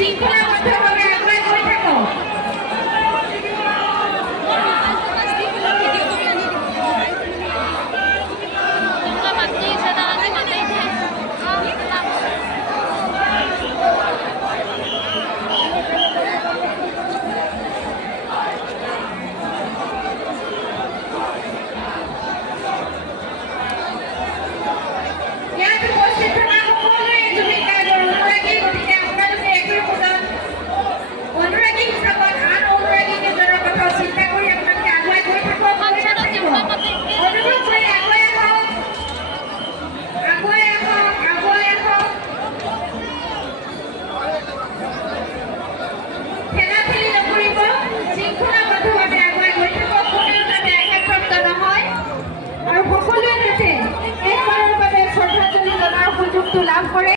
Steve মৃত্যু লাভ কৰে